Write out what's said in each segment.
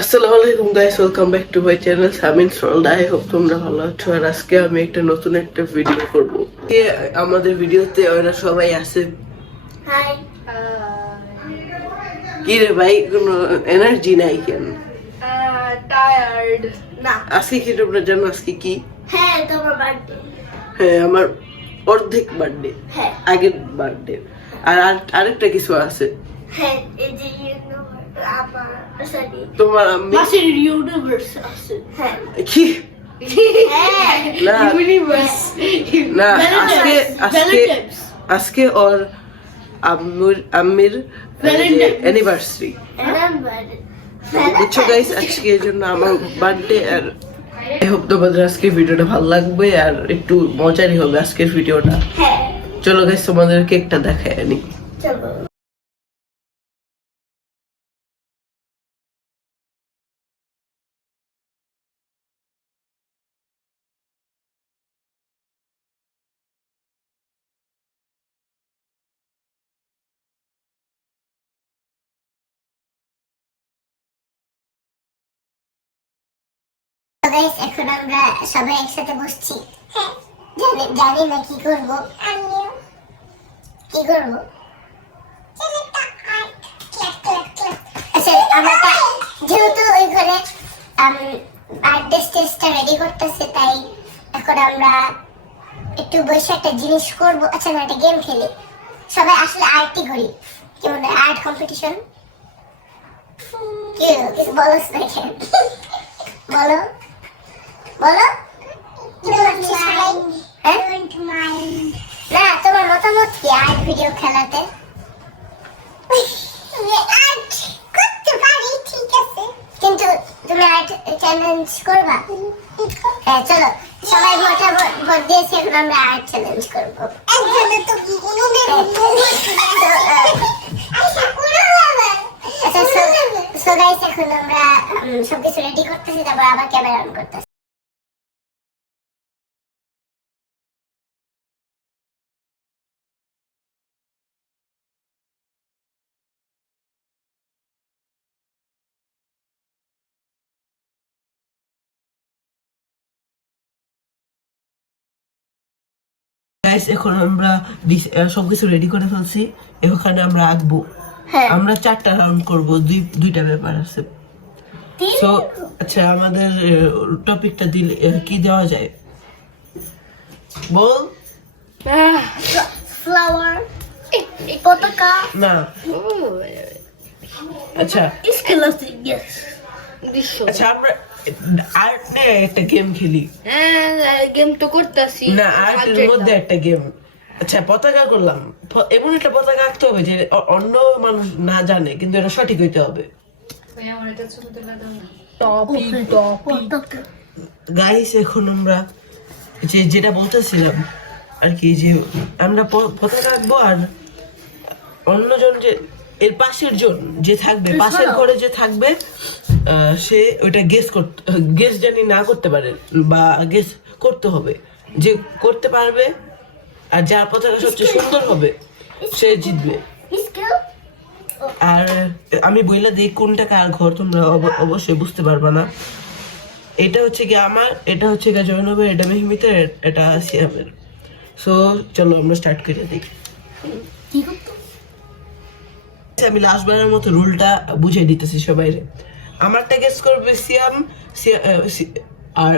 আসসালামু আলাইকুম guys, welcome back to my channel Samin world. I hope তোমরা ভালো আছো। আর আজকে আমি একটা নতুন ভিডিও করব। আমাদের ভিডিওতে ওরা সবাই আছে। হাই। কি রে ভাই, কোনো এনার্জি নাই কেন? টায়ার্ড না। আজকে কি তোমরা জানো আজকে কি? হ্যাঁ, তোমার বার্থডে। হ্যাঁ, আমার অর্ধেক বার্থডে, হ্যাঁ আগের বার্থডে। আর আরেকটা কিছু আছে। হ্যাঁ, এই যে আমার সরি তোমার আমি মাসের ইউনিভার্স আছে। হ্যাঁ কি হ্যাঁ না ইউনিভার্স না আজকে আজকে আজকে ওর আম্মির অ্যানিভার্সারি। বুঝছো গাইস, আজকে এর জন্য আমার বার্থডে। আর আই হোপ তোমাদের আজকে ভিডিওটা ভালো লাগবে আর একটু মজারই হবে আজকের ভিডিওটা। হ্যাঁ চলো গাইস, তোমাদের কেকটা দেখাই আনি। চলো। গাইস, এখন আমরা সবাই একসাথে বসছি। হ্যাঁ, জানি না কি করব। আমিও কি করব। আচ্ছা, আমরা যেহেতু ওই ঘরে আর্ট টেস্টটা রেডি করতেছে, তাই এখন আমরা একটু বসে একটা জিনিস করব। আচ্ছা না, একটা গেম খেলি। সবাই আসলে আর্টই করি, কেমন আর্ট কম্পিটিশন। কি কিছু বলো না কেন? বলো বলো না, তোমার মতামত কি আর্ট ভিডিও খেলাতে? আর্ট করতে পারি, ঠিক আছে, কিন্তু তুমি আর্ট চ্যালেঞ্জ করবা? হ্যাঁ চলো, সবাই ভোট দিয়েছে, এখন আমরা আর্ট চ্যালেঞ্জ করবো। সো গাইস, এখন আমরা সবকিছু রেডি করতেছি, তারপর আবার ক্যামেরা অন করতেছি। গাইস, এখন আমরা সবকিছু রেডি করে ফেলছি। এখানে আমরা আঁকবো। হ্যাঁ আমরা 4টা রাউন্ড করব, দুইটা ব্যাপার আছে। সো আচ্ছা, আমাদের টপিকটা দিলে কি দেওয়া যায় বল? ফ্লাওয়ার, পতাকা, না আচ্ছা স্কেলেটন। ইয়েস, আচ্ছা, আমরা আর্ট নিয়ে একটা গেম খেলি। গেম তো করতেছি না, আর্টের মধ্যে একটা গেম। আচ্ছা, পতাকা করলাম। এমন একটা পতাকা আঁকতে হবে যে অন্য মানুষ না জানে, কিন্তু এটা সঠিক হইতে হবে। গাইস, এখন আমরা যেটা বলতেছিলাম আর কি, যে আমরা পতাকা আঁকবো, আর অন্যজন যে এর পাশের জন যে থাকবে, পাশের ঘরে যে থাকবে, সে ওইটা গেস জানি না করতে পারে, বা গেস করতে হবে। যে করতে পারবে আর যার পতাকা সবচেয়ে সুন্দর হবে সে জিতবে। আর আমি বইলা দিই কোনটা কার ঘর, তোমরা অবশ্যই বুঝতে পারবা না। এটা হচ্ছে কি আমার, এটা হচ্ছে কি জয়নবের, এটা মেহমিতের, এটা সিয়ামের। সো চলো আমরা স্টার্ট করে দিই। আমি লাস্টবারের মতো রুলটা বুঝিয়ে দিতেছি সবাই। আমারটা গেস করবে সিয়াম, আর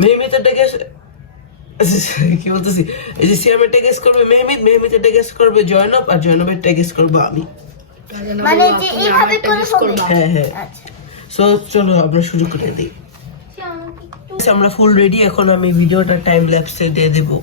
মেহমিতেরটা গেস কি বলতেছি, এই যে সিয়ামেরটা গেস করবে মেহমিত, মেহমিতেরটা গেস করবে জয়নব, আর জয়নবেরটা গেস করবো আমি। মানে যে এইভাবে করে হবে। হ্যাঁ হ্যাঁ। আচ্ছা, সো চলো আমরা শুরু করে দিই। আমরা ফুল রেডি, এখন আমি ভিডিওটা টাইম ল্যাপসে দিয়ে দেবো।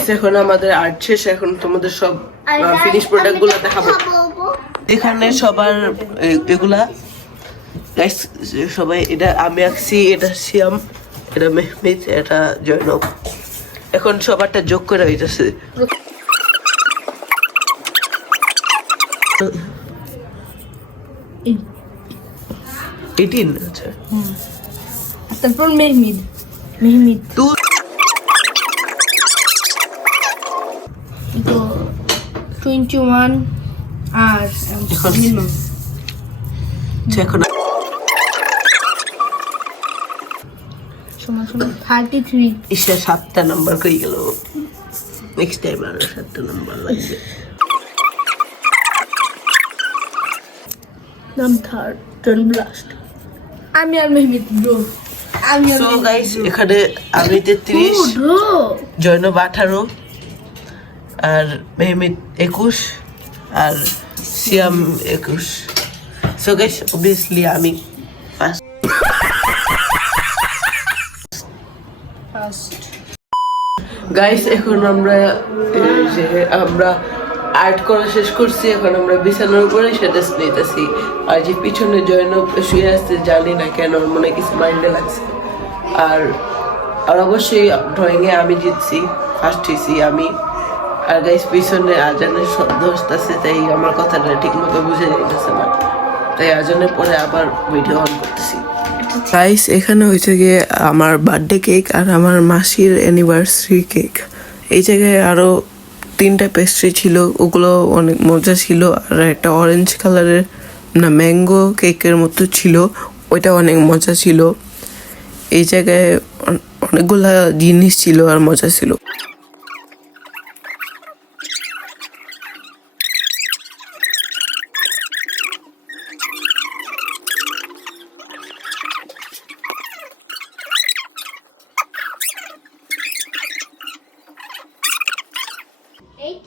এখন আমাদের আর্ট শেষ, এখন তোমাদের সব ফিনিশ প্রোডাক্ট গুলো দেখাবো। এখানে সবার এগুলা গাইস, সবাই, এটা আমি আঁকছি, এটা সিয়াম, এটা মেহমিত, এটা জয়নব। এখন সবারটা যোগ করে হইতেছে। 18 আচ্ছা তারপর মেহমিদ তো তো 21 আর এখন মিনিমাম এখন সমান 33 ইসে 7টা নাম্বার কই গেল নেক্সট টাইম আর 7টা নাম্বার লাগবে নাম থার্ড টার্ন ব্লাস্ট আমি আর মেহমিদ ব্রো আমি আর সো গাইস এখানে আমি 33 ব্রো জয়নব 18 আর মেহমিদ 21 আর সিয়াম 21 সো গাইস অবভিয়াসলি আমি ফার্স্ট গাইস এখন আমরা এই যে আমরা আর্ট করা শেষ করছি এখন আমরা বিছানার উপরে সেটা নিতেছি আর যে পিছনে জয়নব শুয়ে আসছে জানি না কেন ওর মনে কিছু মাইন্ডে লাগছে আর আর অবশ্যই ড্রয়িং এ আমি জিতছি ফার্স্ট হয়েছি আমি আর গাইস পিছনে আজানের শব্দ আসতেছে তাই আমার কথাটা ঠিক মতো বুঝে যাইতেছে না তাই আজানের পরে আবার ভিডিও অন করতেছি গাইস এখানে হয়েছে গিয়ে আমার বার্থডে কেক আর আমার মাসির অ্যানিভার্সারি কেক এই জায়গায় আরো 3টা পেস্ট্রি ছিল ওগুলো অনেক মজা ছিল আর একটা অরেঞ্জ কালারের না ম্যাঙ্গো কেকের মতো ছিল ওইটা অনেক মজা ছিল এই জায়গায় অনেকগুলা জিনিস ছিল আর মজা ছিল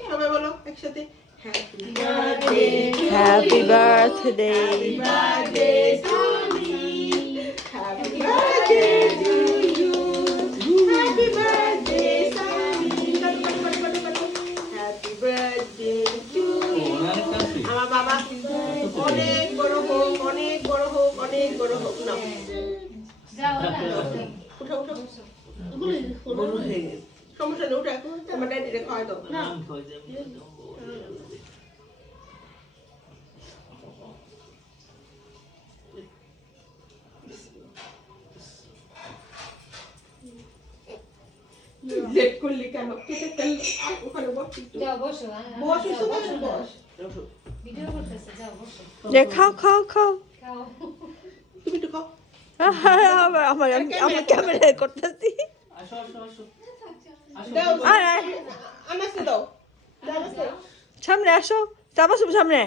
সবাই বলো একসাথে হ্যাপি বার্থডে আমার বাবা অনেক বড় হোক অনেক বড় হোক অনেক বড় হোক না উঠো উঠো বড় হয়ে গেছে সমস্যা নেই ওটা আমার ড্যাডিরে খাওয়াই দাও লেট করলি কেন কেটে তেল ওখানে বস যাও বসো বস এসো বস বস ভিডিও করতেছে যাও বসো যে খাও খাও খাও খাও তুমি তো খাও আমার ক্যামেরা করতেছি দাও আরে আমাকে দাও সামনে আসো চাপা সামনে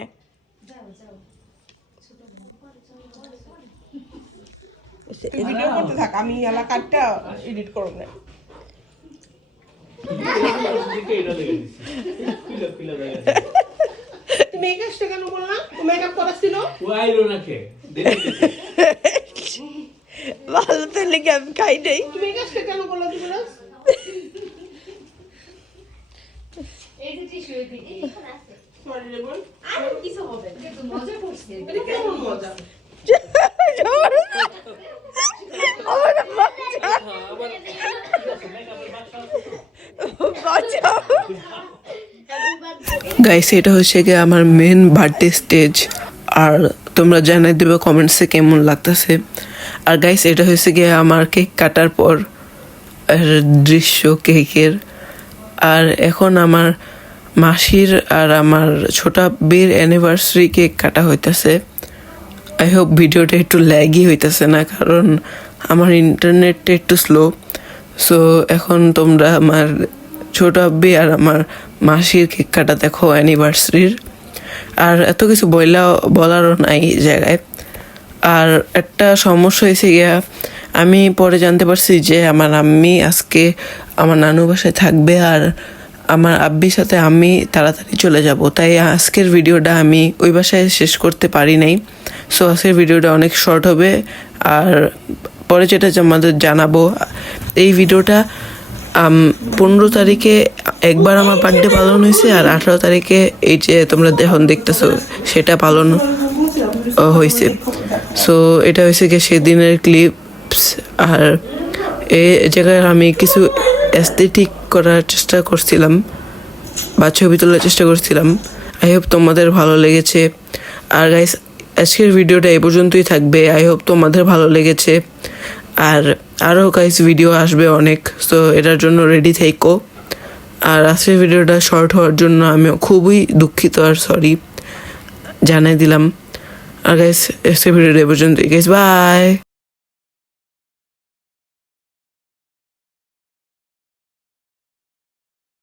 ভিডিও করতে থাক আমি এলাকাটা এডিট করব না তুমি এই কাজটা কেন বললা মেকআপ করা ছিল ভালো তো লেগে আমি খাই নেই তুমি এই কাজটা কেন বললা তুমি না এই যে টিস্যু এদিকে সরি রে বোন আর কিছু হবে না কিন্তু মজা করছে এটা কেমন মজা গাইস এটা হচ্ছে গিয়ে আমার মেন বার্থডে স্টেজ আর তোমরা জানাই দেবে কমেন্টসে কেমন লাগতেছে আর গাইস এটা হচ্ছে গিয়ে আমার কেক কাটার পর দৃশ্য কেকের আর এখন আমার মাসির আর আমার ছোট বের অ্যানিভার্সারি কেক কাটা হইতাছে আই হোপ ভিডিওটা একটু ল্যাগই হইতাছে না কারণ আমার ইন্টারনেটটা একটু স্লো সো এখন তোমরা আমার ছোট আব্বি আর আমার মাসির কেক কাটা দেখো অ্যানিভার্সারির আর এত কিছু বলারও নাই এই জায়গায় আর একটা সমস্যা হয়েছে গিয়া আমি পরে জানতে পারছি যে আমার আম্মি আজকে আমার নানু বাসায় থাকবে আর আমার আব্বির সাথে আমি তাড়াতাড়ি চলে যাব তাই আজকের ভিডিওটা আমি ওই বাসায় শেষ করতে পারি নাই সো আজকের ভিডিওটা অনেক শর্ট হবে আর পরে যেটা আমাদের জানাবো এই ভিডিওটা 15 তারিখে একবার আমার বার্থডে পালন হয়েছে আর 18 তারিখে এই যে তোমরা এখন দেখতেছো সেটা পালন হয়েছে সো এটা হয়েছে কি সেদিনের ক্লিপস আর এই জায়গায় আমি কিছু অ্যাস্থেটিক করার চেষ্টা করছিলাম বা ছবি তোলার চেষ্টা করছিলাম আই হোপ তোমাদের ভালো লেগেছে। আর গাইস আজকের ভিডিওটা এই পর্যন্তই থাকবে। আই হোপ তোমাদের ভালো লেগেছে। আর আরও গাইস ভিডিও আসবে অনেক, সো এটার জন্য রেডি থেকো। আর আজকের ভিডিওটা শর্ট হওয়ার জন্য আমিও খুবই দুঃখিত আর সরি জানাই দিলাম। আর গাইস আজকের ভিডিওটা এই পর্যন্তই গাইস, বাই।